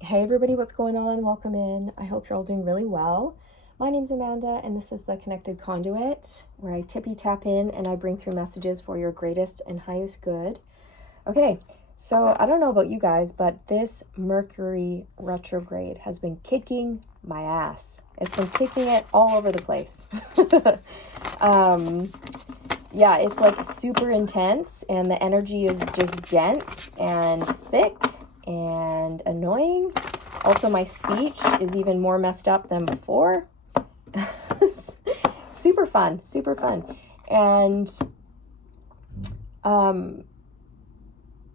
Hey everybody, what's going on? Welcome in. I hope you're all doing really well. My name's Amanda, and this is the Connected Conduit, where I tippy tap in and I bring through messages for your greatest and highest good. Okay, so I don't know about you guys, but this Mercury retrograde has been kicking my ass. It's been kicking it all over the place. Yeah, it's like super intense, and the energy is just dense and thick and annoying. Also, my speech is even more messed up than before. Super fun, super fun. And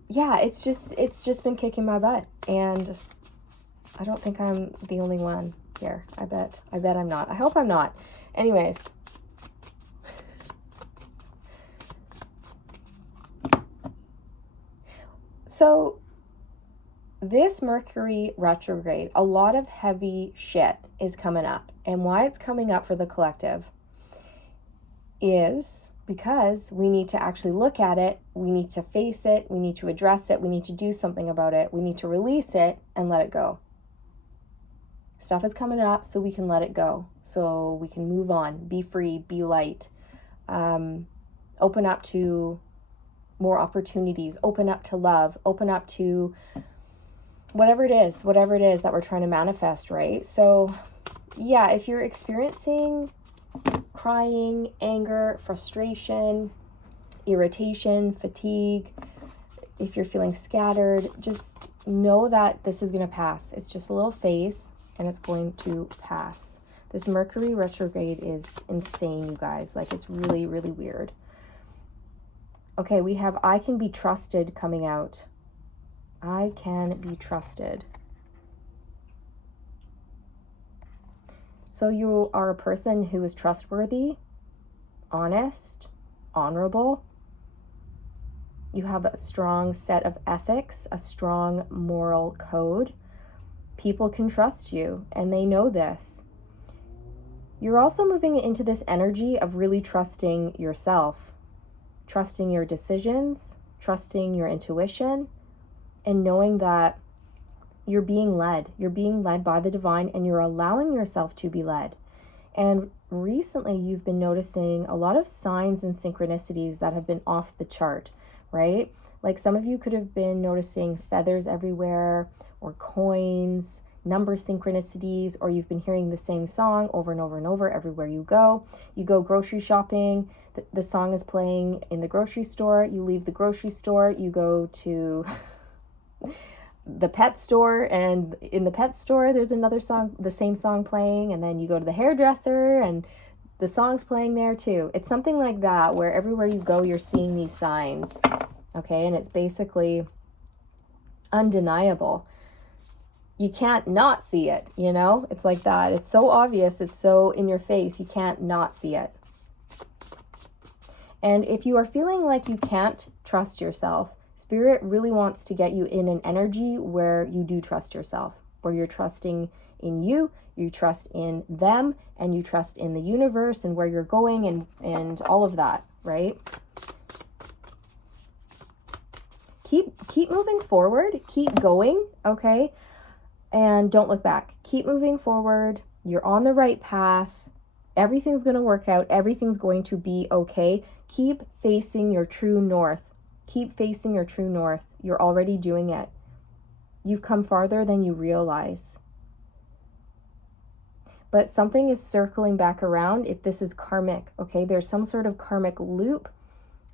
yeah, it's just been kicking my butt, and I don't think I'm the only one here. I bet I'm not. I hope I'm not. Anyways, so this Mercury retrograde, a lot of heavy shit is coming up. And why it's coming up for the collective is because we need to actually look at it, we need to face it, we need to address it, we need to do something about it, we need to release it and let it go. Stuff is coming up so we can let it go, so we can move on, be free, be light, open up to more opportunities, open up to love, open up to whatever it is that we're trying to manifest, right? So yeah, if you're experiencing crying, anger, frustration, irritation, fatigue, if you're feeling scattered, just know that this is going to pass. It's just a little phase and it's going to pass. This Mercury retrograde is insane, you guys. Like, it's really, really weird. Okay, we have I can be trusted coming out. I can be trusted. So you are a person who is trustworthy, honest, honorable. You have a strong set of ethics, a strong moral code. People can trust you, and they know this. You're also moving into this energy of really trusting yourself, trusting your decisions, trusting your intuition, and knowing that you're being led. You're being led by the divine, and you're allowing yourself to be led. And recently, you've been noticing a lot of signs and synchronicities that have been off the chart, right? Like, some of you could have been noticing feathers everywhere, or coins, number synchronicities, or you've been hearing the same song over and over and over everywhere you go. You go grocery shopping, the song is playing in the grocery store. You leave the grocery store, you go to the pet store, and in the pet store there's another song, the same song playing, and then you go to the hairdresser and the song's playing there too. It's something like that, where everywhere you go you're seeing these signs, okay? And it's basically undeniable. You can't not see it, you know? It's like that. It's so obvious, it's so in your face, you can't not see it. And if you are feeling like you can't trust yourself, Spirit really wants to get you in an energy where you do trust yourself, where you're trusting in you trust in them, and you trust in the universe and where you're going, and all of that, right? Keep moving forward, keep going, okay? And don't look back. Keep moving forward. You're on the right path. Everything's going to work out. Everything's going to be okay. Keep facing your true north. Keep facing your true north. You're already doing it. You've come farther than you realize. But something is circling back around. If this is karmic, okay? There's some sort of karmic loop,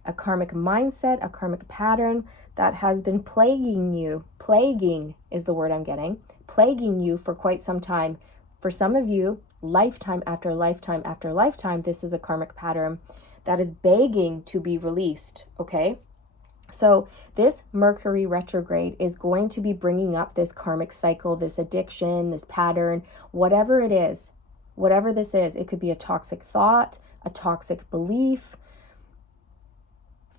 a karmic mindset, a karmic pattern that has been plaguing you. Plaguing is the word I'm getting. Plaguing you for quite some time. For some of you, lifetime after lifetime after lifetime, this is a karmic pattern that is begging to be released, okay? So this Mercury retrograde is going to be bringing up this karmic cycle, this addiction, this pattern, whatever it is, whatever this is. It could be a toxic thought, a toxic belief,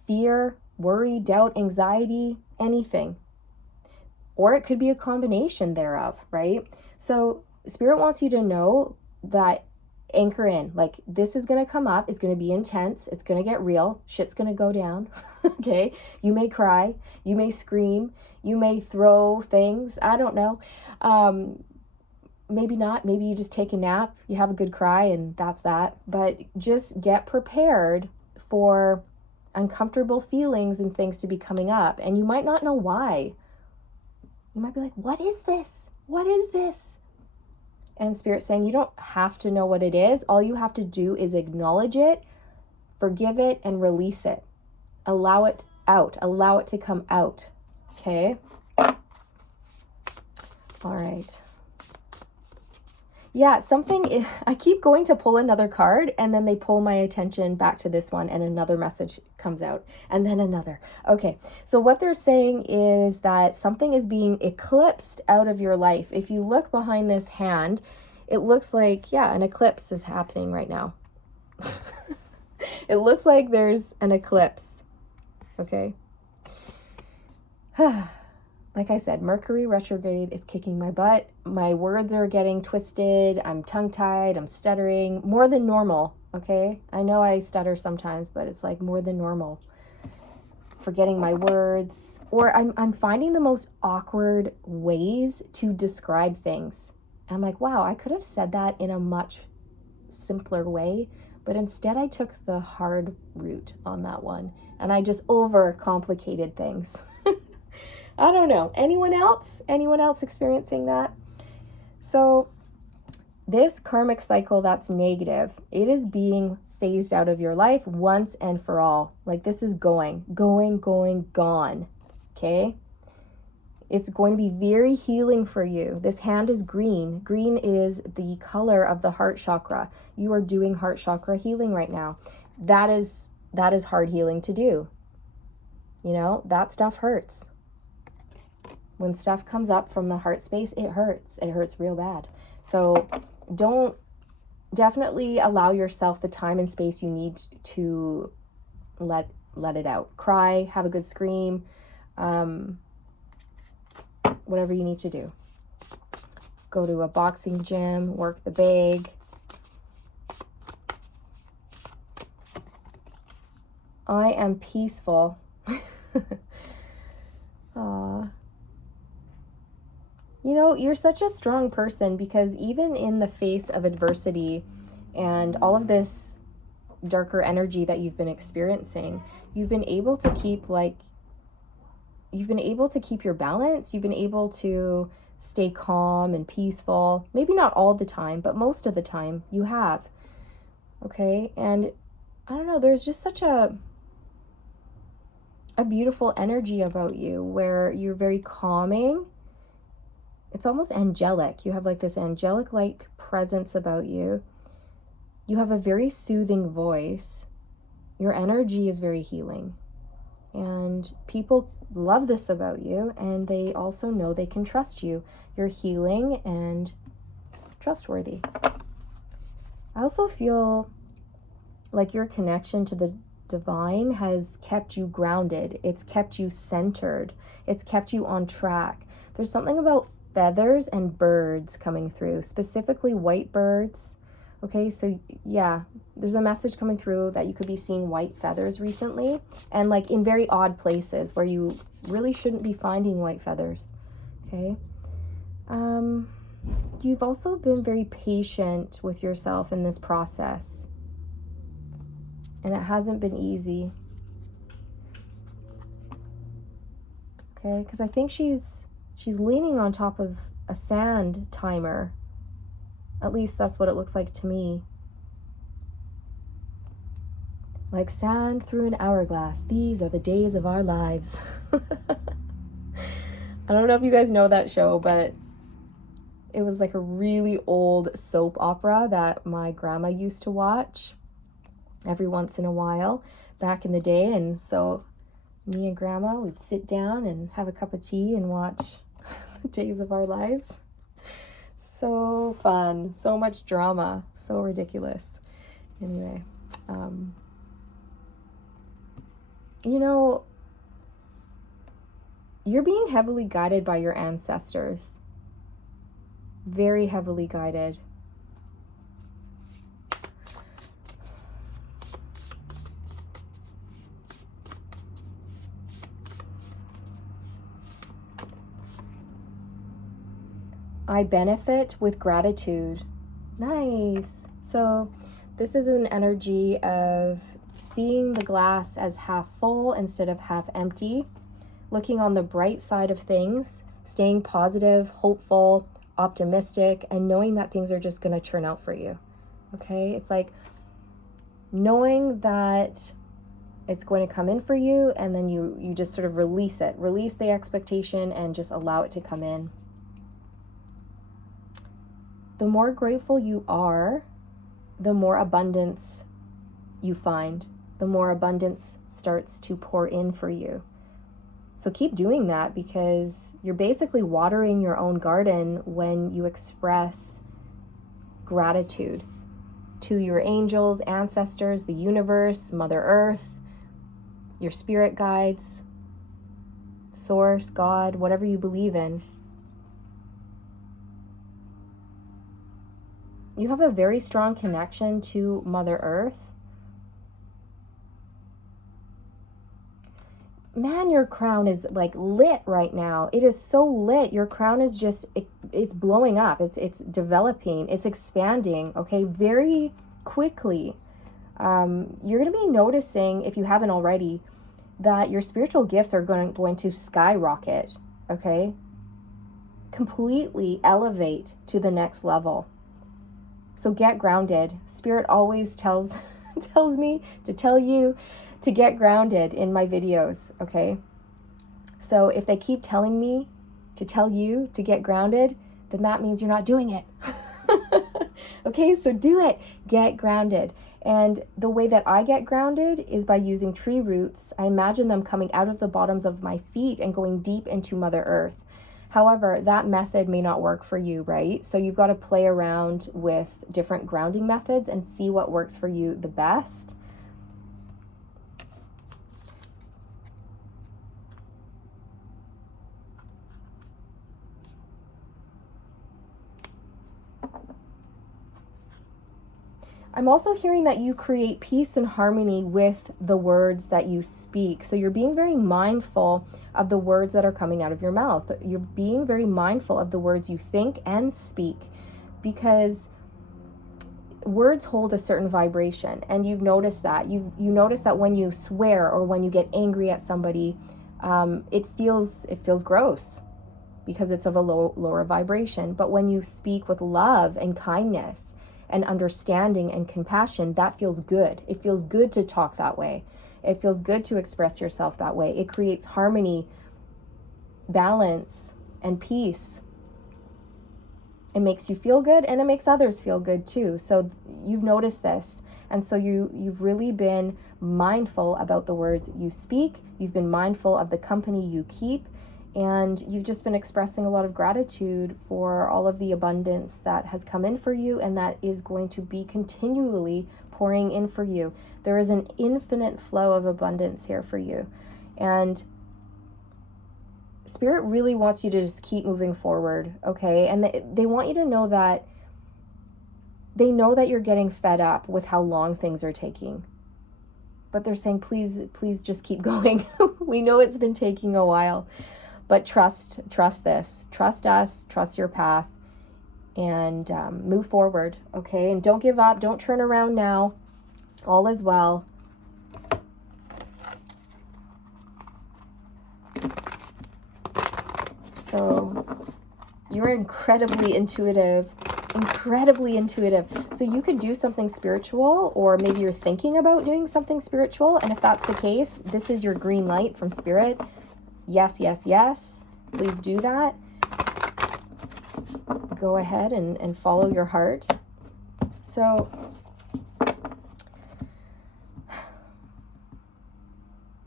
fear, worry, doubt, anxiety, anything. Or it could be a combination thereof, right? So Spirit wants you to know that anchor in. Like, this is going to come up. It's going to be intense. It's going to get real. Shit's going to go down. Okay. You may cry. You may scream. You may throw things. I don't know. Maybe not. Maybe you just take a nap. You have a good cry and that's that. But just get prepared for uncomfortable feelings and things to be coming up. And you might not know why. You might be like, what is this? What is this? And Spirit's saying you don't have to know what it is. All you have to do is acknowledge it, forgive it, and release it. Allow it out. Allow it to come out. Okay? All right. Yeah, I keep going to pull another card and then they pull my attention back to this one and another message comes out and then another. Okay, so what they're saying is that something is being eclipsed out of your life. If you look behind this hand, it looks like, yeah, an eclipse is happening right now. It looks like there's an eclipse. Okay. Like I said, Mercury retrograde is kicking my butt. My words are getting twisted. I'm tongue-tied. I'm stuttering more than normal, okay? I know I stutter sometimes, but it's like more than normal. Forgetting my words. Or I'm finding the most awkward ways to describe things. I'm like, wow, I could have said that in a much simpler way, but instead I took the hard route on that one, and I just overcomplicated things. I don't know. Anyone else? Anyone else experiencing that? So this karmic cycle that's negative, it is being phased out of your life once and for all. Like, this is gone. Okay? It's going to be very healing for you. This hand is green. Green is the color of the heart chakra. You are doing heart chakra healing right now. That is hard healing to do. You know, that stuff hurts. When stuff comes up from the heart space, it hurts. It hurts real bad. So definitely allow yourself the time and space you need to let it out. Cry, have a good scream, whatever you need to do. Go to a boxing gym, work the bag. I am peaceful. Aww. You know, you're such a strong person because even in the face of adversity and all of this darker energy that you've been experiencing, you've been able to keep your balance. You've been able to stay calm and peaceful. Maybe not all the time, but most of the time you have. Okay? And I don't know, there's just such a beautiful energy about you where you're very calming. It's almost angelic. You have like this angelic-like presence about you. You have a very soothing voice. Your energy is very healing. And people love this about you, and they also know they can trust you. You're healing and trustworthy. I also feel like your connection to the divine has kept you grounded. It's kept you centered. It's kept you on track. There's something about feathers and birds coming through, specifically white birds. Okay, so yeah, there's a message coming through that you could be seeing white feathers recently, and like in very odd places where you really shouldn't be finding white feathers. Okay. You've also been very patient with yourself in this process, and it hasn't been easy. Okay, because I think she's leaning on top of a sand timer. At least that's what it looks like to me. Like sand through an hourglass. These are the days of our lives. I don't know if you guys know that show, but it was like a really old soap opera that my grandma used to watch every once in a while back in the day. And so me and grandma would sit down and have a cup of tea and watch the days of our lives. So fun, so much drama, so ridiculous. Anyway, you know, you're being heavily guided by your ancestors. Very heavily guided. I benefit with gratitude. Nice. So this is an energy of seeing the glass as half full instead of half empty, looking on the bright side of things, staying positive, hopeful, optimistic, and knowing that things are just going to turn out for you. Okay? It's like knowing that it's going to come in for you, and then you just sort of release the expectation and just allow it to come in. The more grateful you are, the more abundance you find, the more abundance starts to pour in for you. So keep doing that, because you're basically watering your own garden when you express gratitude to your angels, ancestors, the universe, Mother Earth, your spirit guides, Source, God, whatever you believe in. You have a very strong connection to Mother Earth. Man, your crown is like lit right now. It is so lit. Your crown is just, it's blowing up. It's developing. It's expanding, okay, very quickly. You're going to be noticing, if you haven't already, that your spiritual gifts are going to skyrocket, okay? Completely elevate to the next level. So get grounded. Spirit always tells me to tell you to get grounded in my videos, okay? So if they keep telling me to tell you to get grounded, then that means you're not doing it. Okay, so do it. Get grounded. And the way that I get grounded is by using tree roots. I imagine them coming out of the bottoms of my feet and going deep into Mother Earth. However, that method may not work for you, right? So you've got to play around with different grounding methods and see what works for you the best. I'm also hearing that you create peace and harmony with the words that you speak. So you're being very mindful of the words that are coming out of your mouth. You're being very mindful of the words you think and speak, because words hold a certain vibration, and you've noticed that. You notice that when you swear or when you get angry at somebody, it feels gross because it's of a lower vibration. But when you speak with love and kindness and understanding and compassion, that feels good. It feels good to talk that way. It feels good to express yourself that way. It creates harmony, balance, and peace. It makes you feel good, and it makes others feel good too. So you've noticed this. And so you've really been mindful about the words you speak. You've been mindful of the company you keep. And you've just been expressing a lot of gratitude for all of the abundance that has come in for you, and that is going to be continually pouring in for you. There is an infinite flow of abundance here for you. And Spirit really wants you to just keep moving forward, okay? And they want you to know that they know that you're getting fed up with how long things are taking. But they're saying, please just keep going. We know it's been taking a while. But trust this, trust us, trust your path, and move forward, okay? And don't give up, don't turn around now. All is well. So you're incredibly intuitive. So you could do something spiritual, or maybe you're thinking about doing something spiritual. And if that's the case, this is your green light from Spirit. Yes, yes, yes. Please do that. Go ahead and follow your heart. So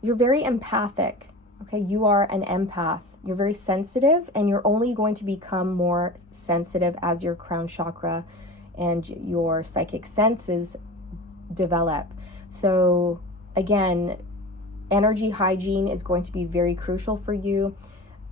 you're very empathic, okay? You are an empath. You're very sensitive, and you're only going to become more sensitive as your crown chakra and your psychic senses develop. So again, energy hygiene is going to be very crucial for you,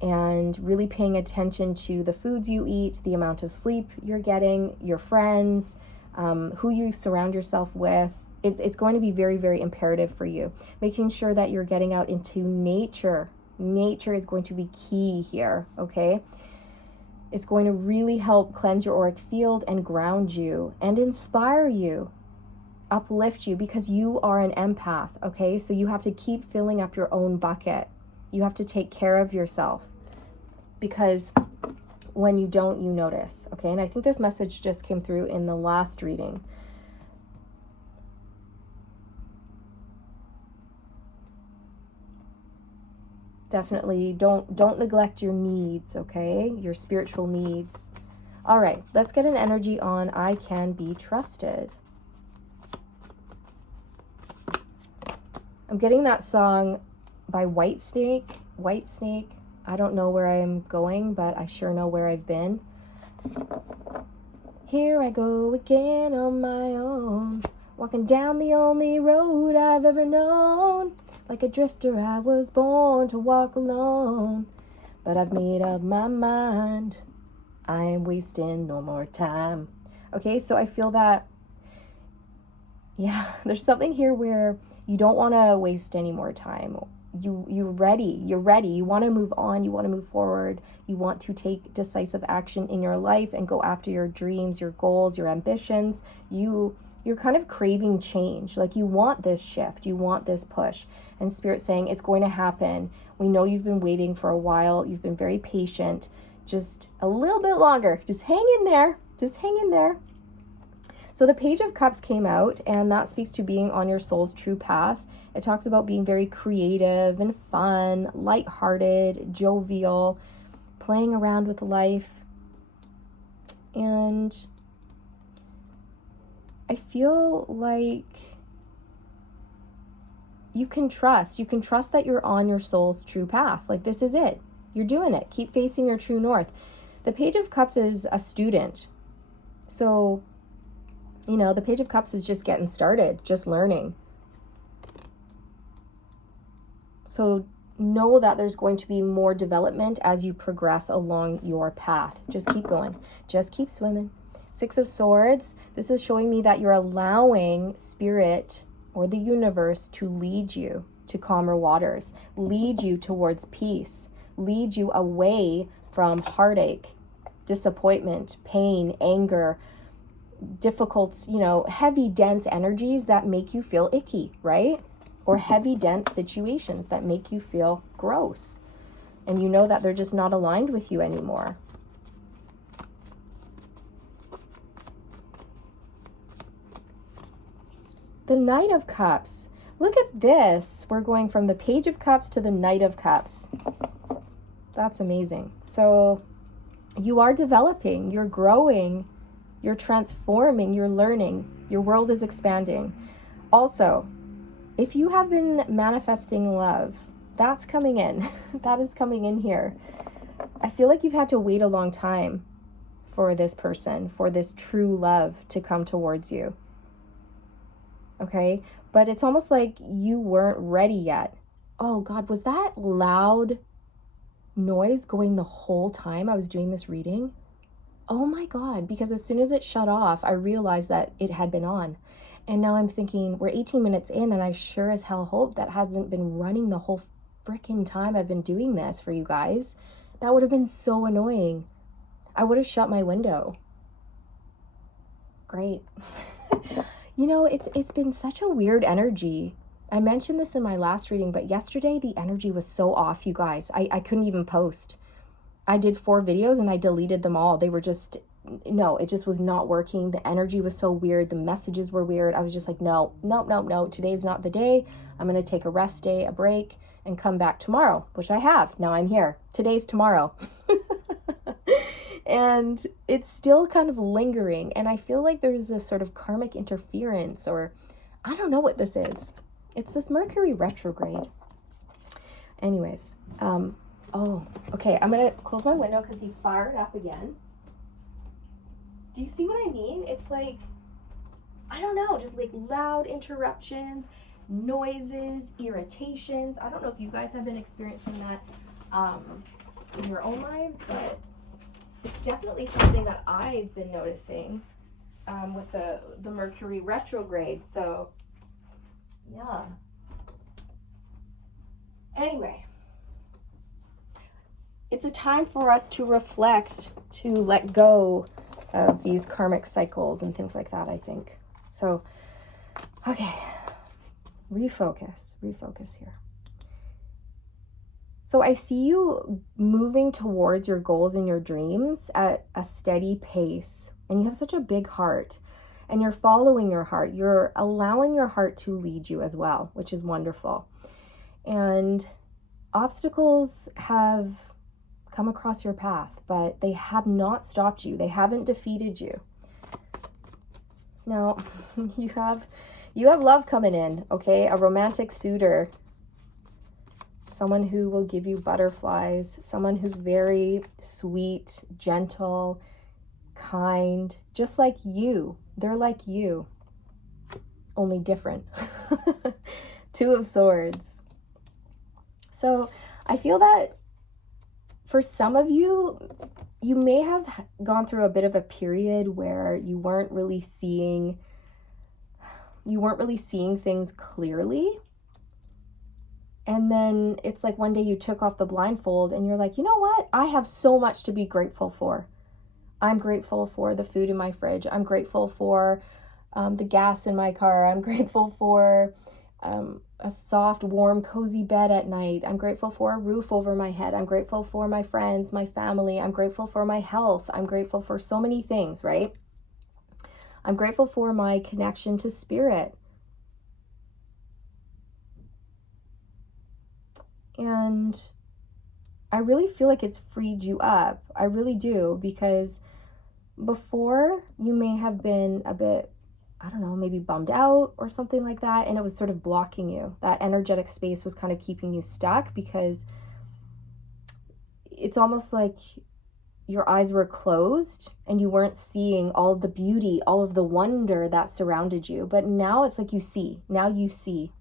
and really paying attention to the foods you eat, the amount of sleep you're getting, your friends, who you surround yourself with. It's going to be very, very imperative for you. Making sure that you're getting out into nature. Nature is going to be key here, okay? It's going to really help cleanse your auric field and ground you and inspire you, uplift you, because you are an empath, okay? So you have to keep filling up your own bucket. You have to take care of yourself, because when you don't, you notice, okay? And I think this message just came through in the last reading. Definitely don't neglect your needs, okay? Your spiritual needs. All right, let's get an energy on I can be trusted. I'm getting that song by Whitesnake. I don't know where I'm going, but I sure know where I've been. Here I go again on my own, walking down the only road I've ever known. Like a drifter, I was born to walk alone, but I've made up my mind. I ain't wasting no more time. Okay, so I feel that, yeah, there's something here where you don't want to waste any more time. You're ready. You want to move on. You want to move forward. You want to take decisive action in your life and go after your dreams, your goals, your ambitions. You're kind of craving change. Like, you want this shift. You want this push. And Spirit's saying it's going to happen. We know you've been waiting for a while. You've been very patient. Just a little bit longer. Just hang in there. Just hang in there. So the Page of Cups came out, and that speaks to being on your soul's true path. It talks about being very creative and fun, lighthearted, jovial, playing around with life. And I feel like you can trust that you're on your soul's true path. Like, this is it. You're doing it. Keep facing your true north. The Page of Cups is a student. So, you know, the Page of Cups is just getting started, just learning. So know that there's going to be more development as you progress along your path. Just keep going. Just keep swimming. Six of Swords. This is showing me that you're allowing Spirit or the universe to lead you to calmer waters, lead you towards peace, lead you away from heartache, disappointment, pain, anger, difficult, heavy, dense energies that make you feel icky, right? Or heavy, dense situations that make you feel gross. And you know that they're just not aligned with you anymore. The Knight of Cups. Look at this. We're going from the Page of Cups to the Knight of Cups. That's amazing. So you are developing, you're growing, you're transforming, you're learning, your world is expanding. Also, if you have been manifesting love, that's coming in. That is coming in here. I feel like you've had to wait a long time for this person, for this true love to come towards you. Okay? But it's almost like you weren't ready yet. Oh God, was that loud noise going the whole time I was doing this reading? Oh my God, because as soon as it shut off, I realized that it had been on. And now I'm thinking, we're 18 minutes in, and I sure as hell hope that hasn't been running the whole freaking time I've been doing this for you guys. That would have been so annoying. I would have shut my window. Great. It's been such a weird energy. I mentioned this in my last reading, but yesterday the energy was so off, you guys. I couldn't even post. I did 4 videos and I deleted them all. They were just, no, it just was not working. The energy was so weird. The messages were weird. I was just like, no. Today's not the day. I'm going to take a rest day, a break, and come back tomorrow, which I have. Now I'm here. Today's tomorrow. And it's still kind of lingering. And I feel like there's this sort of karmic interference, or I don't know what this is. It's this Mercury retrograde. Anyways, oh, okay. I'm going to close my window because he fired up again. Do you see what I mean? It's like, I don't know, just like loud interruptions, noises, irritations. I don't know if you guys have been experiencing that in your own lives, but it's definitely something that I've been noticing with the Mercury retrograde. So, yeah. Anyway. it's a time for us to reflect, to let go of these karmic cycles and things like that, I think. So, okay, refocus here. So I see you moving towards your goals and your dreams at a steady pace, and you have such a big heart, and you're following your heart. You're allowing your heart to lead you as well, which is wonderful. And obstacles have come across your path, but they have not stopped you. They haven't defeated you. Now, you have love coming in, okay? A romantic suitor. Someone who will give you butterflies, someone who's very sweet, gentle, kind, just like you. They're like you, only different. Two of Swords. So I feel that for some of you, you may have gone through a bit of a period where you weren't really seeing things clearly. And then it's like one day you took off the blindfold and you're like, you know what? I have so much to be grateful for. I'm grateful for the food in my fridge. I'm grateful for the gas in my car. I'm grateful for a soft, warm, cozy bed at night. I'm grateful for a roof over my head. I'm grateful for my friends, my family. I'm grateful for my health. I'm grateful for so many things, right? I'm grateful for my connection to spirit. And I really feel like it's freed you up. I really do, because before you may have been a bit, I don't know, maybe bummed out or something like that, and it was sort of blocking you. That energetic space was kind of keeping you stuck, because it's almost like your eyes were closed and you weren't seeing all of the beauty, all of the wonder that surrounded you. But now it's like you see. Now you see.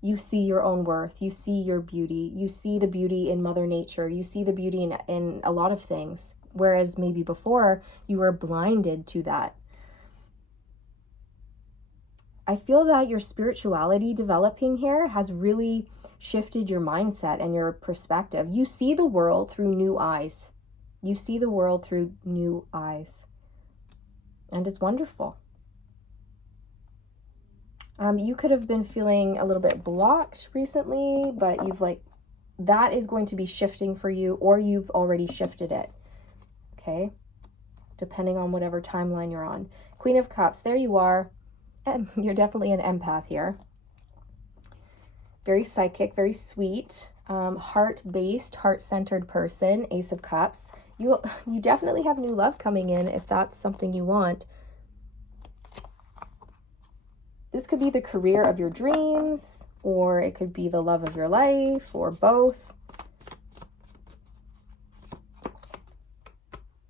You see your own worth. You see your beauty. You see the beauty in Mother Nature. You see the beauty in a lot of things. Whereas maybe before you were blinded to that. I feel that your spirituality developing here has really shifted your mindset and your perspective. You see the world through new eyes. You see the world through new eyes. And it's wonderful. You could have been feeling a little bit blocked recently, but that is going to be shifting for you, or you've already shifted it. Okay? Depending on whatever timeline you're on. Queen of Cups, there you are. You're definitely an empath here. Very psychic, very sweet, heart-based, heart-centered person, Ace of Cups. You definitely have new love coming in if that's something you want. This could be the career of your dreams, or it could be the love of your life, or both.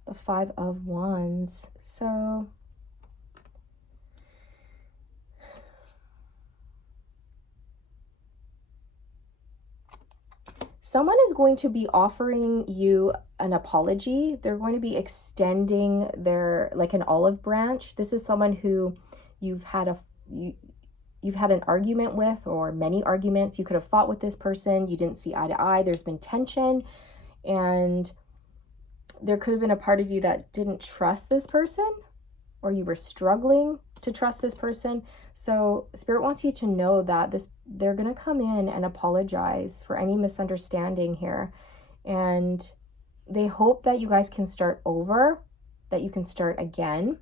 The Five of Wands. So someone is going to be offering you an apology. They're going to be extending like an olive branch. This is someone who you've had an argument with, or many arguments. You could have fought with this person. You didn't see eye to eye. There's been tension, and there could have been a part of you that didn't trust this person, or you were struggling to trust this person. So Spirit wants you to know that they're going to come in and apologize for any misunderstanding here. And they hope that you guys can start over, that you can start again.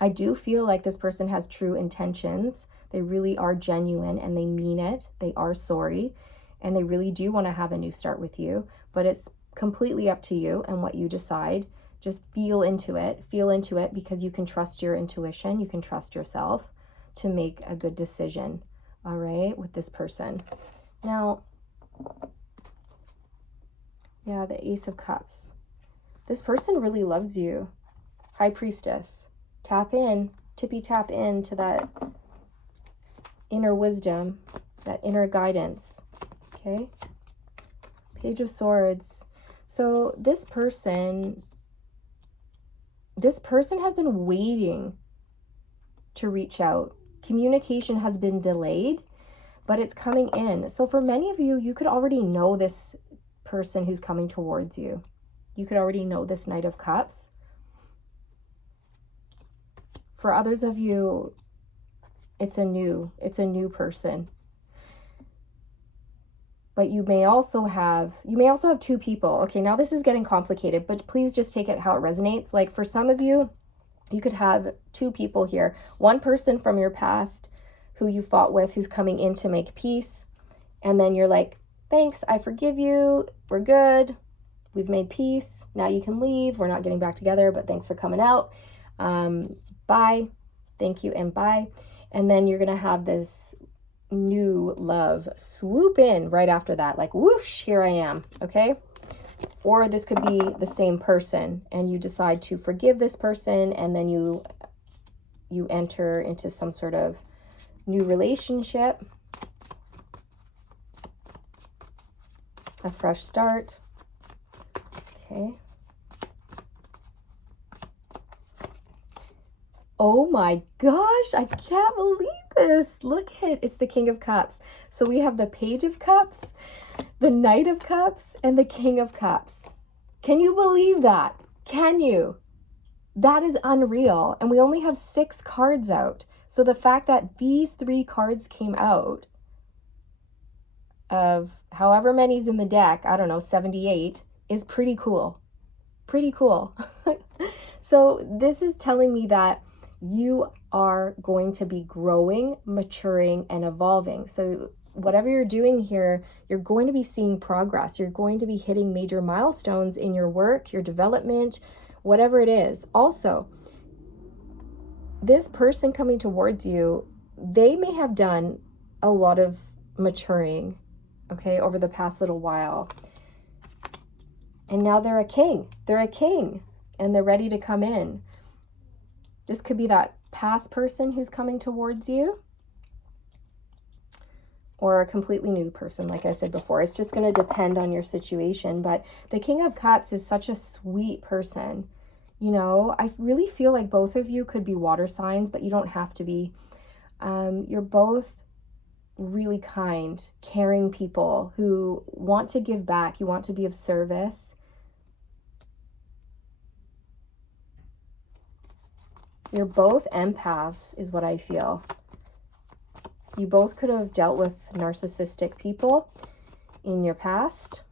I do feel like this person has true intentions. They really are genuine and they mean it. They are sorry and they really do want to have a new start with you, but it's completely up to you and what you decide. Just feel into it because you can trust your intuition. You can trust yourself to make a good decision, all right, with this person. Now, yeah, the Ace of Cups. This person really loves you. High Priestess. Tap into that inner wisdom, that inner guidance, okay? Page of Swords. So this person has been waiting to reach out. Communication has been delayed, but it's coming in. So for many of you, you could already know this person who's coming towards you. You could already know this Knight of Cups. For others of you, it's a new person. But you may also have two people. Okay, now this is getting complicated, but please just take it how it resonates. Like for some of you, you could have two people here. One person from your past who you fought with, who's coming in to make peace. And then you're like, thanks, I forgive you. We're good. We've made peace. Now you can leave. We're not getting back together, but thanks for coming out. Bye. Thank you and bye. And then you're going to have this new love swoop in right after that, like whoosh, here I am. Okay, or this could be the same person and you decide to forgive this person, and then you enter into some sort of new relationship, a fresh start. Okay. Oh my gosh, I can't believe this. Look at it. It's the King of Cups. So we have the Page of Cups, the Knight of Cups, and the King of Cups. Can you believe that? Can you? That is unreal. And we only have 6 cards out. So the fact that these 3 cards came out of however many's in the deck, I don't know, 78, is pretty cool. Pretty cool. So this is telling me that you are going to be growing, maturing, and evolving. So whatever you're doing here, you're going to be seeing progress. You're going to be hitting major milestones in your work, your development, whatever it is. Also, this person coming towards you, they may have done a lot of maturing, okay, over the past little while. And now they're a king. They're a king, and they're ready to come in. This could be that past person who's coming towards you, or a completely new person, like I said before. It's just going to depend on your situation. But the King of Cups is such a sweet person. You know, I really feel like both of you could be water signs, but you don't have to be. You're both really kind, caring people who want to give back. You want to be of service. You're both empaths, is what I feel. You both could have dealt with narcissistic people in your past.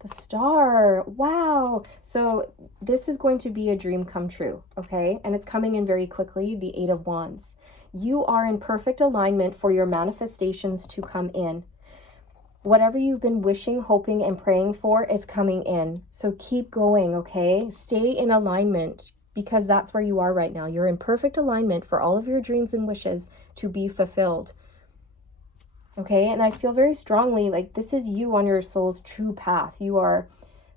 The Star. Wow. So this is going to be a dream come true, okay? And it's coming in very quickly, the 8 of Wands. You are in perfect alignment for your manifestations to come in. Whatever you've been wishing, hoping, and praying for is coming in. So keep going, okay? Stay in alignment, because that's where you are right now. You're in perfect alignment for all of your dreams and wishes to be fulfilled. Okay, and I feel very strongly like this is you on your soul's true path. You are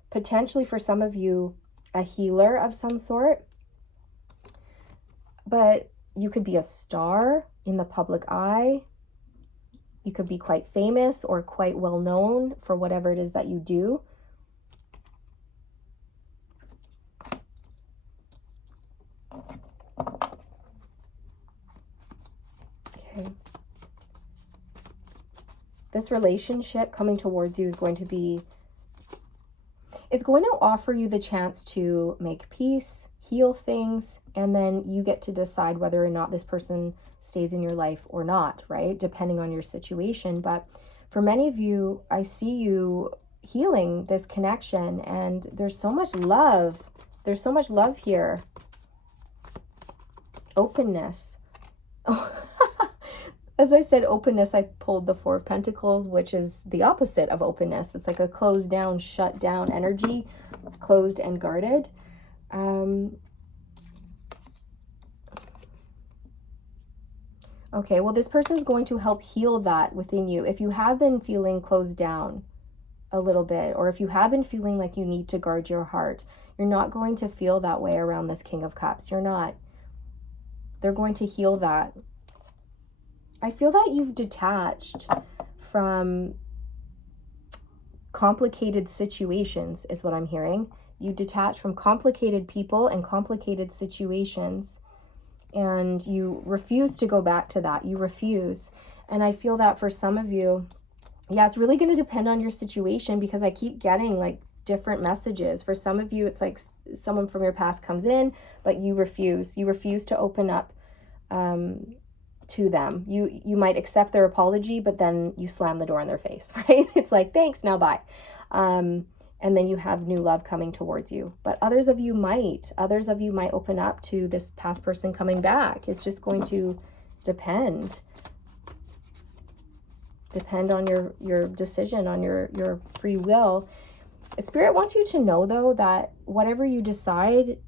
potentially, for some of you, a healer of some sort. But you could be a star in the public eye. You could be quite famous or quite well known for whatever it is that you do. Okay. This relationship coming towards you is going to be, it's going to offer you the chance to make peace, heal things, and then you get to decide whether or not this person stays in your life or not, right? Depending on your situation. But for many of you, I see you healing this connection, and there's so much love. There's so much love here. Openness. Oh, as I said, openness, I pulled the 4 of Pentacles, which is the opposite of openness. It's like a closed down, shut down energy, closed and guarded. Okay, well, this person is going to help heal that within you. If you have been feeling closed down a little bit, or if you have been feeling like you need to guard your heart, you're not going to feel that way around this King of Cups. You're not. They're going to heal that. I feel that you've detached from complicated situations, is what I'm hearing. You detach from complicated people and complicated situations. and you refuse to go back to that. You refuse. And I feel that for some of you, yeah, it's really going to depend on your situation, because I keep getting like different messages. For some of you, it's like someone from your past comes in, but you refuse. You refuse to open up to them. You might accept their apology, but then you slam the door in their face, right? It's like, thanks, now bye. And then you have new love coming towards you. But others of you might open up to this past person coming back. It's just going to depend on your decision, on your free will. Spirit wants you to know, though, that whatever you decide,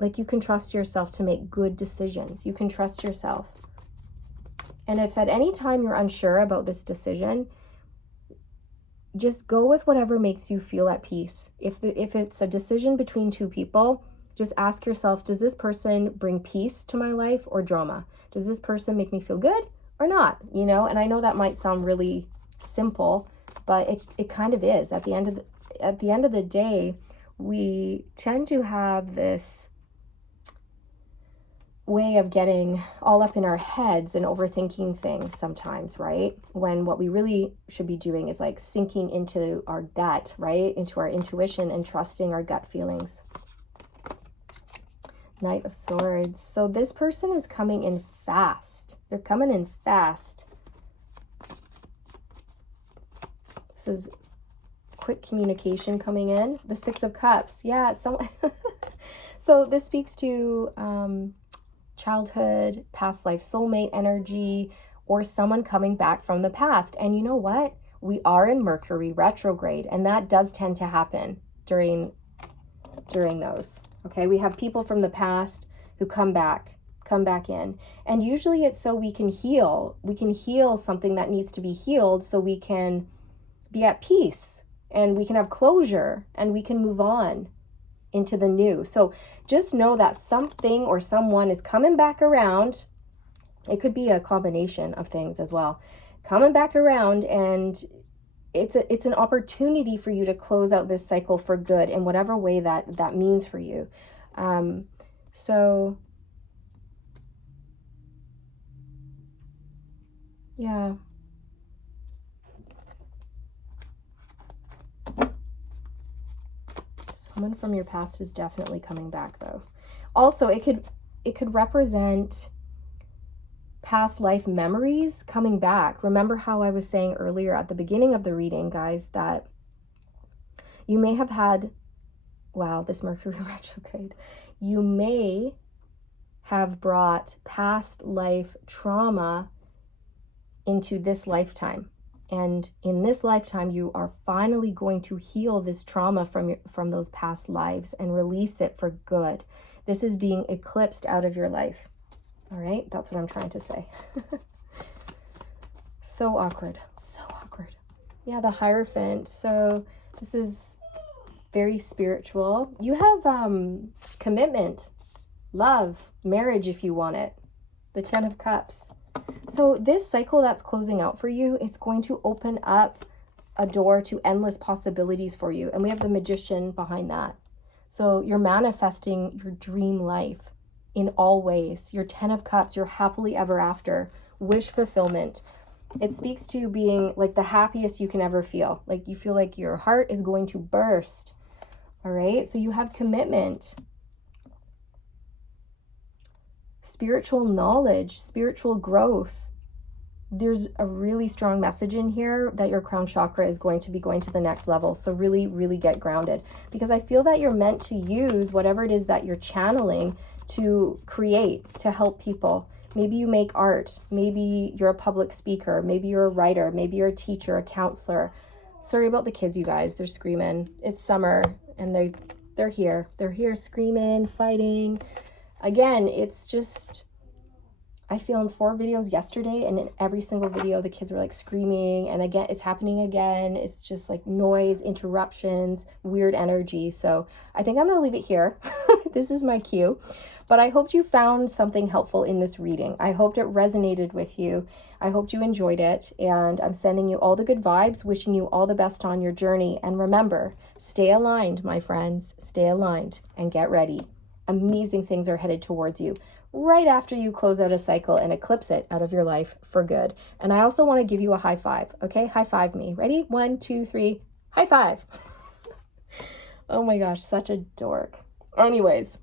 like, you can trust yourself to make good decisions. You can trust yourself. And if at any time you're unsure about this decision, just go with whatever makes you feel at peace. If it's a decision between two people, just ask yourself, does this person bring peace to my life or drama? Does this person make me feel good or not? You know, and I know that might sound really simple, but it kind of is. At the end of the day, we tend to have this way of getting all up in our heads and overthinking things sometimes, right? When what we really should be doing is like sinking into our gut, right? Into our intuition and trusting our gut feelings. Knight of Swords. So this person is coming in fast. They're coming in fast. This is quick communication coming in. The Six of Cups. Yeah, so this speaks to childhood, past life soulmate energy, or someone coming back from the past. And you know what? We are in Mercury retrograde, and that does tend to happen during those. Okay, we have people from the past who come back in. And usually it's so we can heal. We can heal something that needs to be healed, so we can be at peace and we can have closure and we can move on into the new. So just know that something or someone is coming back around. It could be a combination of things as well. Coming back around, and it's an opportunity for you to close out this cycle for good in whatever way that means for you. So yeah. Someone from your past is definitely coming back, though. Also, it could represent past life memories coming back. Remember how I was saying earlier at the beginning of the reading, guys, that you may have had, wow, this Mercury retrograde, you may have brought past life trauma into this lifetime. And in this lifetime, you are finally going to heal this trauma from those past lives and release it for good. This is being eclipsed out of your life. All right, that's what I'm trying to say. So awkward, so awkward. Yeah, the Hierophant. So this is very spiritual. You have commitment, love, marriage if you want it. The Ten of Cups. So this cycle that's closing out for you, it's going to open up a door to endless possibilities for you. And we have the Magician behind that. So you're manifesting your dream life in all ways. Your Ten of Cups, your happily ever after, wish fulfillment. It speaks to being like the happiest you can ever feel. Like you feel like your heart is going to burst. All right. So you have commitment. Spiritual knowledge, spiritual growth. There's a really strong message in here that your crown chakra is going to be going to the next level. So really, really get grounded, because I feel that you're meant to use whatever it is that you're channeling to create, to help people. Maybe you make art. Maybe you're a public speaker. Maybe you're a writer. Maybe you're a teacher, a counselor. Sorry about the kids, you guys. They're screaming. It's summer and they're here. They're here screaming, fighting. Again, it's just, I filmed 4 videos yesterday, and in every single video, the kids were like screaming, and again, it's happening again. It's just like noise, interruptions, weird energy. So I think I'm gonna leave it here. This is my cue, but I hoped you found something helpful in this reading. I hoped it resonated with you. I hoped you enjoyed it, and I'm sending you all the good vibes, wishing you all the best on your journey. And remember, stay aligned, my friends, stay aligned and get ready. Amazing things are headed towards you. right after you close out a cycle and eclipse it out of your life for good. And I also want to give you a high five, okay? High five me. Ready? 1, 2, 3. High five. Oh my gosh, such a dork. Anyways,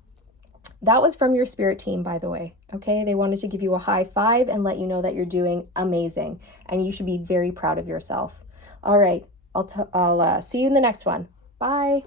that was from your spirit team, by the way, okay? They wanted to give you a high five and let you know that you're doing amazing, and you should be very proud of yourself. All right, I'll see you in the next one. Bye.